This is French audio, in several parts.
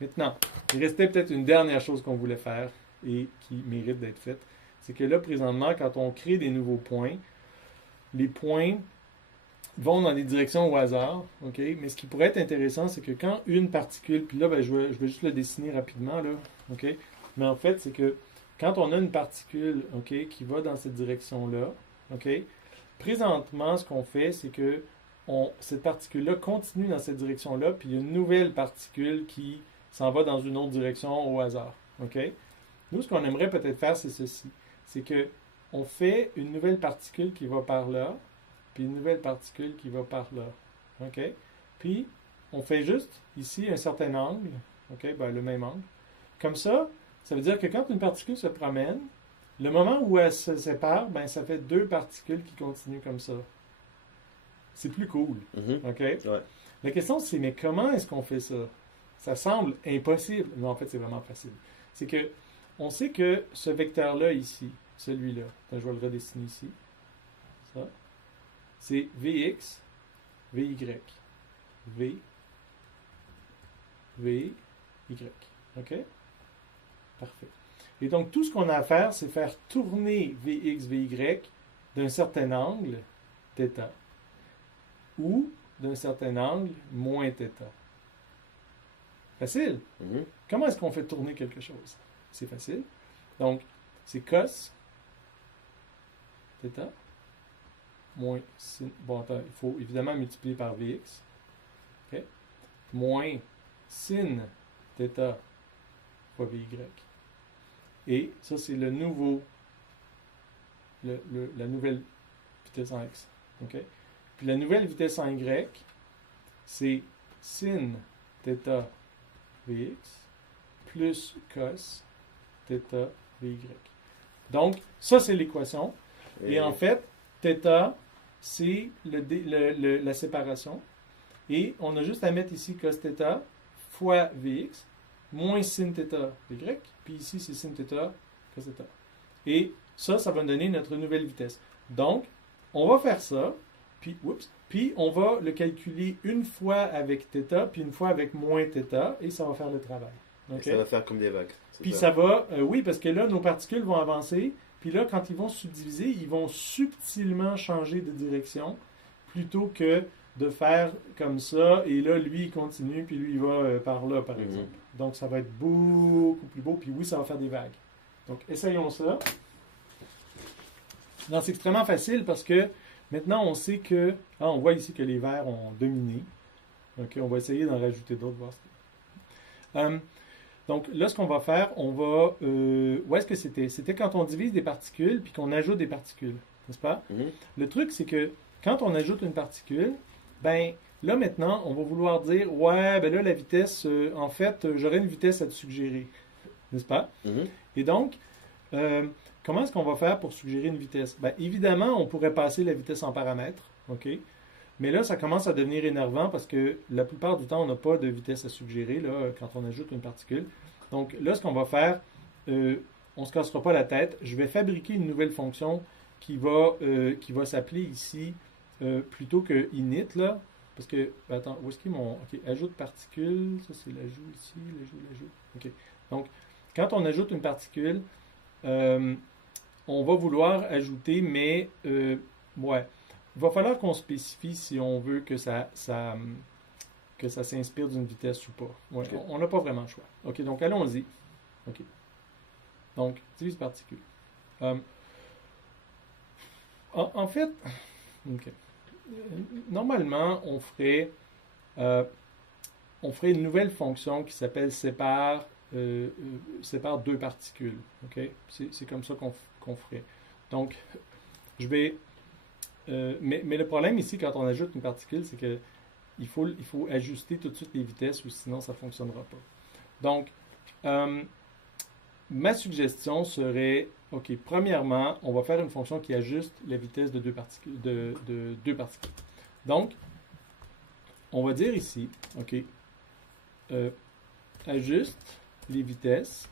Maintenant, il restait peut-être une dernière chose qu'on voulait faire et qui mérite d'être faite. C'est que là, présentement, quand on crée des nouveaux points, les points vont dans des directions au hasard, ok? Mais ce qui pourrait être intéressant, c'est que quand une particule, puis là, ben, je vais juste le dessiner rapidement, là, ok? Mais en fait, c'est que quand on a une particule, ok, qui va dans cette direction-là, ok? Présentement, ce qu'on fait, c'est que cette particule-là continue dans cette direction-là, puis il y a une nouvelle particule qui s'en va dans une autre direction au hasard, ok? Nous, ce qu'on aimerait peut-être faire, c'est ceci. C'est que on fait une nouvelle particule qui va par là, puis une nouvelle particule qui va par là. OK? Puis, on fait juste ici un certain angle. OK? Ben, le même angle. Comme ça veut dire que quand une particule se promène, le moment où elle se sépare, ben, ça fait deux particules qui continuent comme ça. C'est plus cool. OK? Ouais. La question, c'est, mais comment est-ce qu'on fait ça? Ça semble impossible. Non, en fait, c'est vraiment facile. C'est que, on sait que ce vecteur-là ici, celui-là, je vais le redessiner ici, ça, c'est Vx, Vy, V, V, Y. OK? Parfait. Et donc, tout ce qu'on a à faire, c'est faire tourner Vx, Vy d'un certain angle, θ, ou d'un certain angle, moins θ. Facile. Comment est-ce qu'on fait tourner quelque chose? C'est facile. Donc, c'est cos θ moins sin. Bon, attends, il faut évidemment multiplier par Vx. OK? Moins sin θ fois Vy. Et ça, c'est le nouveau, la nouvelle vitesse en x. OK? Puis la nouvelle vitesse en y, c'est sin θ Vx plus cos θ Vy. Donc, ça, c'est l'équation. Et en fait, θ, c'est la séparation. Et on a juste à mettre ici cos θ fois Vx moins sin θ Vy. Puis ici, c'est sin θ cos θ. Et ça va donner notre nouvelle vitesse. Donc, on va faire ça. Puis on va le calculer une fois avec θ, puis une fois avec moins θ, et ça va faire le travail. Okay? Ça va faire comme des vagues. Puis ça va, oui, parce que là, nos particules vont avancer, puis là, quand ils vont subdiviser, ils vont subtilement changer de direction, plutôt que de faire comme ça, et là, lui, il continue, puis lui, il va par là, par exemple. Donc, ça va être beaucoup plus beau, puis oui, ça va faire des vagues. Donc, essayons ça. Donc, c'est extrêmement facile parce que maintenant, on sait que... Ah, on voit ici que les verts ont dominé. OK, on va essayer d'en rajouter d'autres. Donc, là, ce qu'on va faire, on va... où est-ce que c'était? C'était quand on divise des particules puis qu'on ajoute des particules, n'est-ce pas? Le truc, c'est que quand on ajoute une particule, ben là, maintenant, on va vouloir dire, ouais, ben là, la vitesse, en fait, j'aurais une vitesse à te suggérer, n'est-ce pas? Et donc... comment est-ce qu'on va faire pour suggérer une vitesse? Bien, évidemment, on pourrait passer la vitesse en paramètres, OK? Mais là, ça commence à devenir énervant parce que la plupart du temps, on n'a pas de vitesse à suggérer là, quand on ajoute une particule. Donc là, ce qu'on va faire, on ne se cassera pas la tête. Je vais fabriquer une nouvelle fonction qui va s'appeler ici, plutôt que init, là, parce que, attends, où est-ce qu'il est mon... OK, ajoute particule, ça c'est l'ajout ici, l'ajout. OK, donc, quand on ajoute une particule, on va vouloir ajouter, mais ouais, il va falloir qu'on spécifie si on veut que ça s'inspire d'une vitesse ou pas. Ouais, okay. On n'a pas vraiment le choix. OK, donc allons-y. OK. Donc, divise particule. En fait, okay. Normalement, on ferait une nouvelle fonction qui s'appelle sépare deux particules. Okay? C'est comme ça qu'on ferait. Donc, je vais... mais le problème ici, quand on ajoute une particule, c'est que il faut ajuster tout de suite les vitesses ou sinon ça ne fonctionnera pas. Donc, ma suggestion serait, OK, premièrement, on va faire une fonction qui ajuste la vitesse de deux particules. Donc, on va dire ici, OK, ajuste les vitesses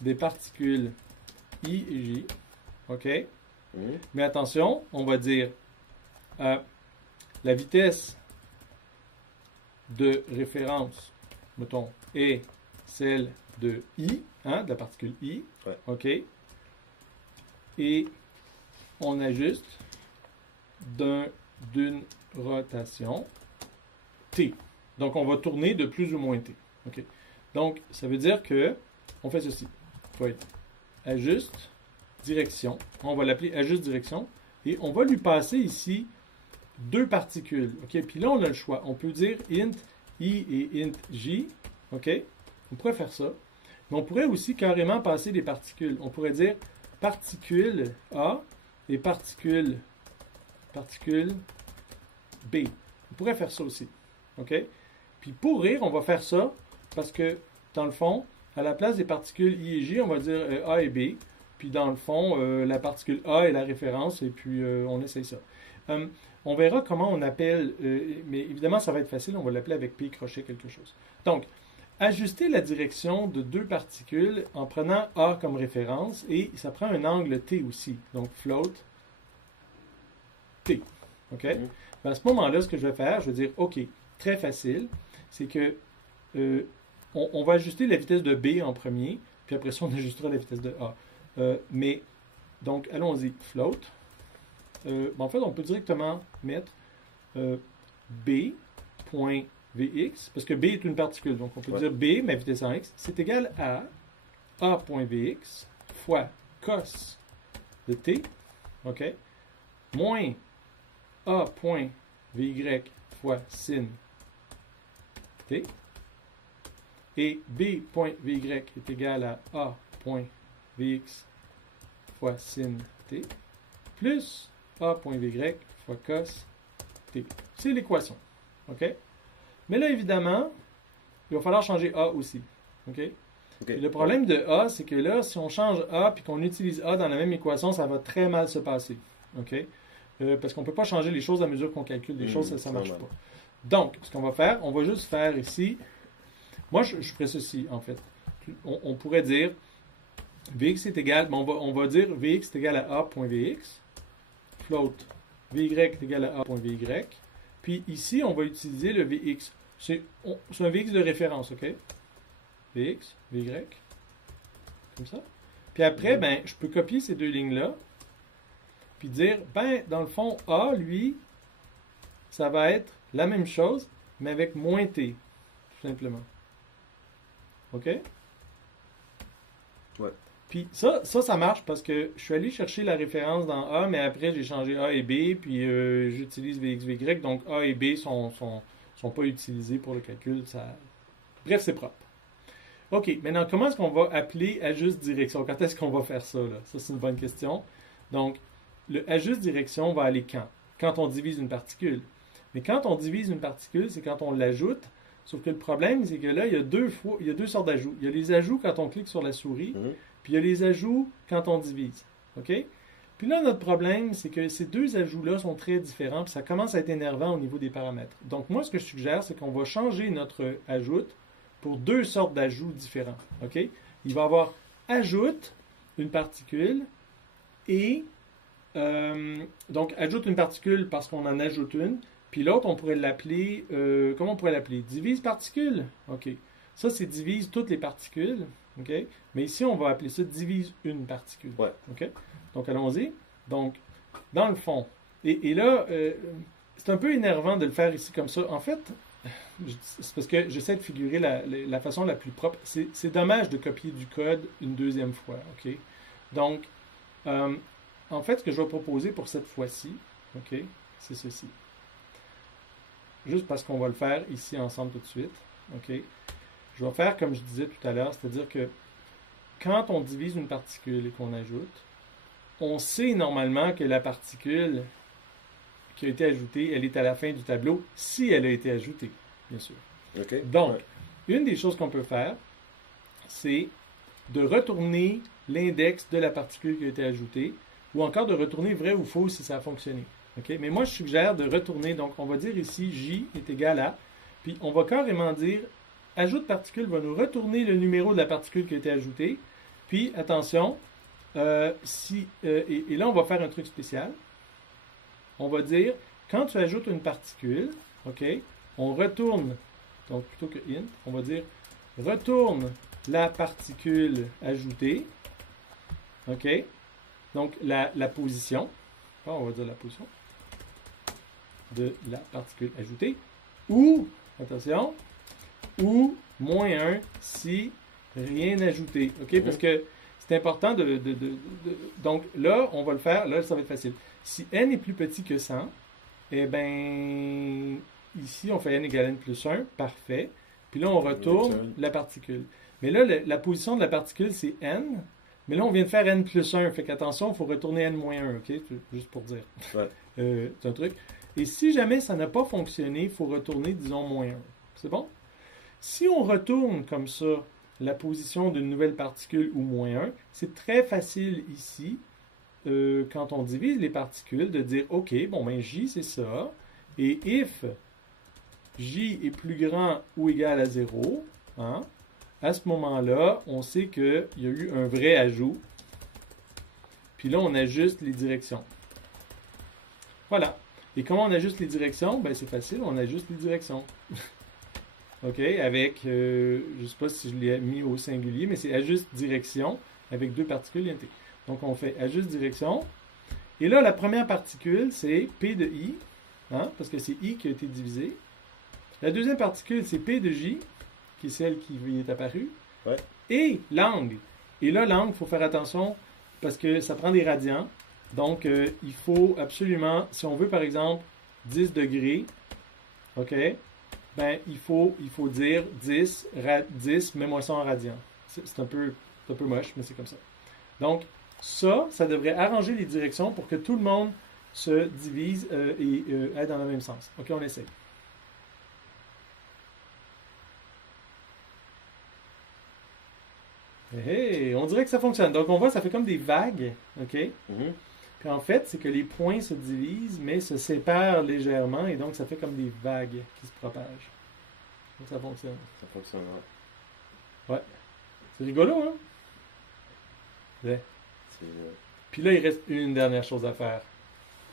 des particules I et J. OK? Mais attention, on va dire la vitesse de référence mettons, est celle de I, hein, de la particule I. Ouais. OK? Et on ajuste d'une rotation T. Donc, on va tourner de plus ou moins T. OK? Donc, ça veut dire que on fait ceci. Il faut être ajuste direction. On va l'appeler ajuste direction. Et on va lui passer ici deux particules. OK? Puis là, on a le choix. On peut dire int I et int J. OK? On pourrait faire ça. Mais on pourrait aussi carrément passer des particules. On pourrait dire particule A et particule B. On pourrait faire ça aussi. OK? Puis pour rire, on va faire ça parce que, dans le fond, à la place des particules I et J, on va dire A et B. Puis dans le fond, la particule A est la référence et puis on essaye ça. On verra comment on appelle, mais évidemment, ça va être facile. On va l'appeler avec P crochet quelque chose. Donc, ajuster la direction de deux particules en prenant A comme référence et ça prend un angle T aussi. Donc, float T. OK? Ben, à ce moment-là, ce que je vais faire, je vais dire OK, très facile, c'est que on va ajuster la vitesse de B en premier, puis après ça, on ajustera la vitesse de A. Mais, donc, allons-y, float. En fait, on peut directement mettre B.Vx, parce que B est une particule, donc on peut dire B, ma vitesse en x, c'est égal à A.Vx fois cos de t, OK, moins A.Vy fois sin t, et B.Vy est égal à A.Vx fois sin t, plus A.Vy fois cos t. C'est l'équation. OK? Mais là, évidemment, il va falloir changer A aussi. OK? Et le problème de A, c'est que là, si on change A puis qu'on utilise A dans la même équation, ça va très mal se passer. OK? Parce qu'on ne peut pas changer les choses à mesure qu'on calcule des choses, ça ne marche pas. Donc, ce qu'on va faire, on va juste faire ici. Moi, je ferais ceci, en fait. On pourrait dire Vx est égal, on va dire Vx est égal à A.Vx, float Vy est égal à A.Vy, puis ici, on va utiliser le Vx. C'est un Vx de référence, OK? Vx, Vy, comme ça. Puis après, ben, je peux copier ces deux lignes-là, puis dire, ben, dans le fond, A, lui, ça va être la même chose, mais avec moins t, tout simplement. OK? Ouais. Puis ça marche parce que je suis allé chercher la référence dans A, mais après j'ai changé A et B, puis j'utilise Vx, Vy, donc A et B sont pas utilisés pour le calcul. Bref, c'est propre. OK, maintenant, comment est-ce qu'on va appeler ajuste direction? Quand est-ce qu'on va faire ça, là? Ça, c'est une bonne question. Donc, le ajuste direction va aller quand? Quand on divise une particule. Mais quand on divise une particule, c'est quand on l'ajoute. Sauf que le problème, c'est que là, il y a deux sortes d'ajouts. Il y a les ajouts quand on clique sur la souris, puis il y a les ajouts quand on divise. OK? Puis là, notre problème, c'est que ces deux ajouts-là sont très différents, puis ça commence à être énervant au niveau des paramètres. Donc, moi, ce que je suggère, c'est qu'on va changer notre ajoute pour deux sortes d'ajouts différents. OK? Il va y avoir ajoute une particule et donc ajoute une particule parce qu'on en ajoute une. Puis l'autre, on pourrait l'appeler, comment on pourrait l'appeler? Divise particule. OK. Ça, c'est divise toutes les particules. OK. Mais ici, on va appeler ça divise une particule. Ouais. OK. Donc, allons-y. Donc, dans le fond. Et là, c'est un peu énervant de le faire ici comme ça. En fait, c'est parce que j'essaie de figurer la façon la plus propre. C'est dommage de copier du code une deuxième fois. OK. Donc, en fait, ce que je vais proposer pour cette fois-ci, OK, c'est ceci. Juste parce qu'on va le faire ici ensemble tout de suite. OK? Je vais faire comme je disais tout à l'heure, c'est-à-dire que quand on divise une particule et qu'on ajoute, on sait normalement que la particule qui a été ajoutée, elle est à la fin du tableau si elle a été ajoutée, bien sûr. Okay. Donc, une des choses qu'on peut faire, c'est de retourner l'index de la particule qui a été ajoutée ou encore de retourner vrai ou faux si ça a fonctionné. Okay? Mais moi, je suggère de retourner, donc on va dire ici J est égal à, puis on va carrément dire ajoute particule va nous retourner le numéro de la particule qui a été ajoutée, puis attention, et là on va faire un truc spécial, on va dire quand tu ajoutes une particule, OK, on retourne Donc, plutôt que int, on va dire retourne la particule ajoutée. OK? Donc, la position. On va dire la position de la particule ajoutée. Ou, attention, ou -1 si rien ajouté. OK? Parce que c'est important donc là, on va le faire. Là, ça va être facile. Si n est plus petit que 100, eh bien, ici, on fait n égale n plus 1. Parfait. Puis là, on retourne la particule. Mais là, la position de la particule, c'est n. Mais là, on vient de faire n plus 1. Fait qu'attention, il faut retourner n moins 1. OK? Juste pour dire. Ouais. C'est un truc. Et si jamais ça n'a pas fonctionné, il faut retourner, disons, -1. C'est bon? Si on retourne comme ça la position d'une nouvelle particule ou -1, c'est très facile ici, quand on divise les particules, de dire, OK, bon, ben J, c'est ça. Et if J est plus grand ou égal à 0, hein, à ce moment-là, on sait qu'il y a eu un vrai ajout. Puis là, on ajuste les directions. Voilà. Et comment on ajuste les directions? Ben, c'est facile, on ajuste les directions. OK, avec, je ne sais pas si je l'ai mis au singulier, mais c'est ajuste direction avec deux particules int. Donc, on fait ajuste direction. Et là, la première particule, c'est P de I, hein, parce que c'est I qui a été divisé. La deuxième particule, c'est P de J, qui est celle qui est apparue. Ouais. Et l'angle. Et là, l'angle, il faut faire attention, parce que ça prend des radians. Donc, il faut absolument, si on veut par exemple 10 degrés, OK, ben il faut dire 10, 10 mets-moi ça en radians. C'est un peu moche, mais c'est comme ça. Donc, ça devrait arranger les directions pour que tout le monde se divise et aille dans le même sens. OK, on essaye. Hey, on dirait que ça fonctionne. Donc, on voit, ça fait comme des vagues, OK? Mhm. Puis en fait, c'est que les points se divisent, mais se séparent légèrement, et donc ça fait comme des vagues qui se propagent. Donc ça fonctionne. Ça fonctionne, Ouais. C'est rigolo, hein? Ouais. Puis là, il reste une dernière chose à faire.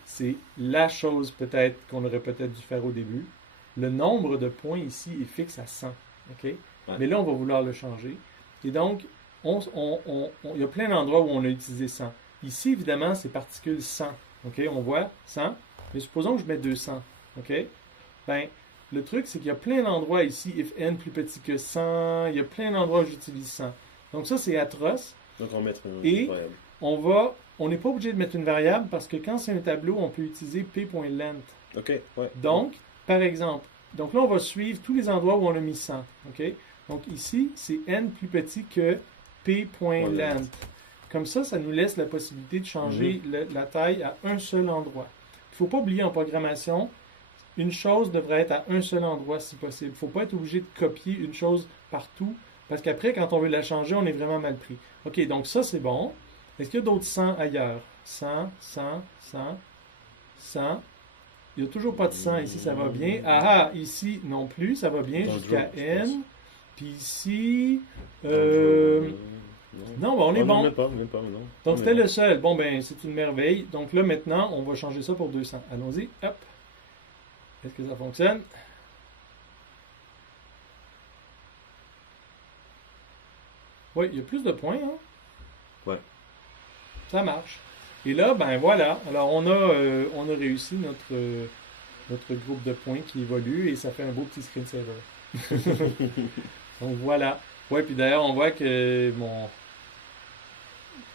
C'est la chose peut-être qu'on aurait peut-être dû faire au début. Le nombre de points ici est fixe à 100, OK? Ouais. Mais là, on va vouloir le changer. Et donc, il y a plein d'endroits où on a utilisé 100. Ici, évidemment, c'est particule 100. OK? On voit 100. Mais supposons que je mets 200. OK? Ben, le truc, c'est qu'il y a plein d'endroits ici, if n plus petit que 100, il y a plein d'endroits où j'utilise 100. Donc ça, c'est atroce. Donc on va mettre Et variable. on n'est pas obligé de mettre une variable parce que quand c'est un tableau, on peut utiliser p.length. OK, ouais. Donc, par exemple, donc là, on va suivre tous les endroits où on a mis 100. OK? Donc ici, c'est n plus petit que p.length. Comme ça nous laisse la possibilité de changer la taille à un seul endroit. Il ne faut pas oublier en programmation, une chose devrait être à un seul endroit si possible. Il ne faut pas être obligé de copier une chose partout, parce qu'après, quand on veut la changer, on est vraiment mal pris. OK, donc ça, c'est bon. Est-ce qu'il y a d'autres 100 ailleurs? 100, 100, 100, 100. Il n'y a toujours pas de 100 ici, ça va bien. Ah, ici non plus, ça va bien jusqu'à n. Puis ici... Non, ben on est bon. Même pas, non. Donc, c'était le seul. Bon, ben, c'est une merveille. Donc là, maintenant, on va changer ça pour 200. Allons-y. Hop. Est-ce que ça fonctionne? Oui, il y a plus de points, hein? Ouais. Ça marche. Et là, ben voilà. Alors, on a réussi notre groupe de points qui évolue et ça fait un beau petit screensaver. Donc, voilà. Oui, puis d'ailleurs, on voit que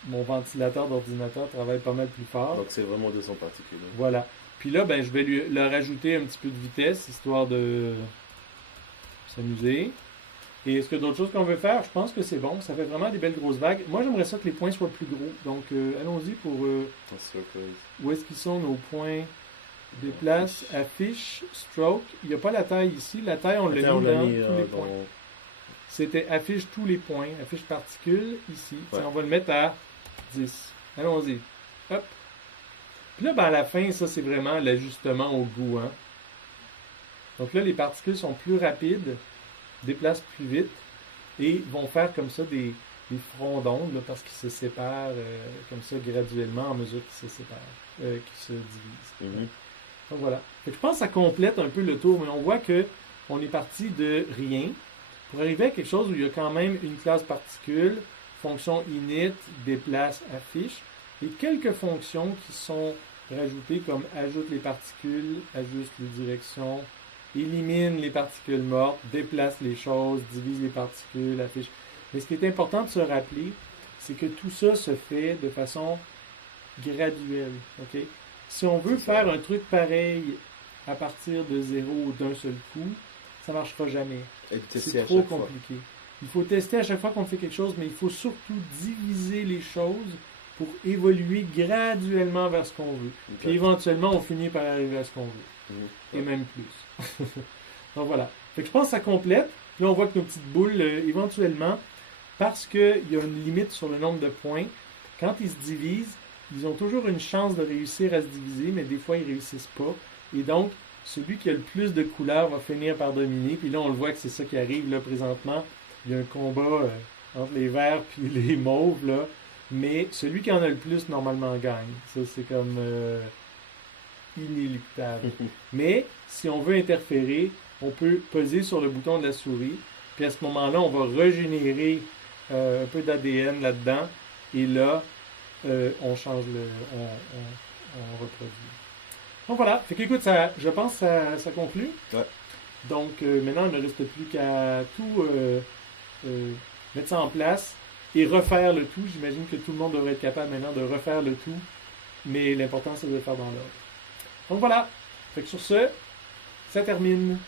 mon ventilateur d'ordinateur travaille pas mal plus fort. Donc c'est vraiment 200 particules. Voilà. Puis là, ben, je vais leur ajouter un petit peu de vitesse, histoire de s'amuser. Et est-ce qu'il y a d'autres choses qu'on veut faire? Je pense que c'est bon. Ça fait vraiment des belles grosses vagues. Moi, j'aimerais ça que les points soient plus gros. Donc, allons-y pour... où est-ce qu'ils sont, nos points? Déplace, affiche, stroke. Il n'y a pas la taille ici. La taille, on l'a mis dans tous les points. C'était affiche tous les points. Affiche particules, ici. Ouais. On va le mettre à 10. Allons-y. Hop. Puis là, ben, à la fin, ça, c'est vraiment l'ajustement au goût. Hein? Donc là, les particules sont plus rapides, déplacent plus vite et vont faire comme ça des fronts d'onde là, parce qu'ils se séparent comme ça graduellement en mesure qu'ils se séparent, qu'ils se divisent. Donc voilà. Fait que je pense que ça complète un peu le tour, mais on voit que on est parti de rien pour arriver à quelque chose où il y a quand même une classe particule, fonction init, déplace, affiche, et quelques fonctions qui sont rajoutées comme ajoute les particules, ajuste les directions, élimine les particules mortes, déplace les choses, divise les particules, affiche. Mais ce qui est important de se rappeler, c'est que tout ça se fait de façon graduelle. Okay? Si on veut faire un truc pareil à partir de zéro ou d'un seul coup, ça ne marchera jamais. C'est trop compliqué. Il faut tester à chaque fois qu'on fait quelque chose, mais il faut surtout diviser les choses pour évoluer graduellement vers ce qu'on veut. Puis éventuellement, on finit par arriver à ce qu'on veut. Et même plus. Donc voilà. Fait que je pense que ça complète. Là, on voit que nos petites boules, éventuellement, parce qu'il y a une limite sur le nombre de points, quand ils se divisent, ils ont toujours une chance de réussir à se diviser, mais des fois, ils ne réussissent pas. Et donc, celui qui a le plus de couleurs va finir par dominer. Puis là, on le voit que c'est ça qui arrive là présentement. Il y a un combat entre les verts et les mauves, là. Mais celui qui en a le plus, normalement, gagne. Ça, c'est comme inéluctable. Mais, si on veut interférer, on peut peser sur le bouton de la souris. Puis à ce moment-là, on va régénérer un peu d'ADN là-dedans. Et là, on change on reproduit. Donc voilà. Fait qu'écoute, je pense que ça conclut. Ouais. Donc maintenant, il ne reste plus qu'à tout mettre ça en place et refaire le tout. J'imagine que tout le monde devrait être capable maintenant de refaire le tout. Mais l'important, c'est de le faire dans l'ordre. Donc voilà. Fait que sur ce, ça termine.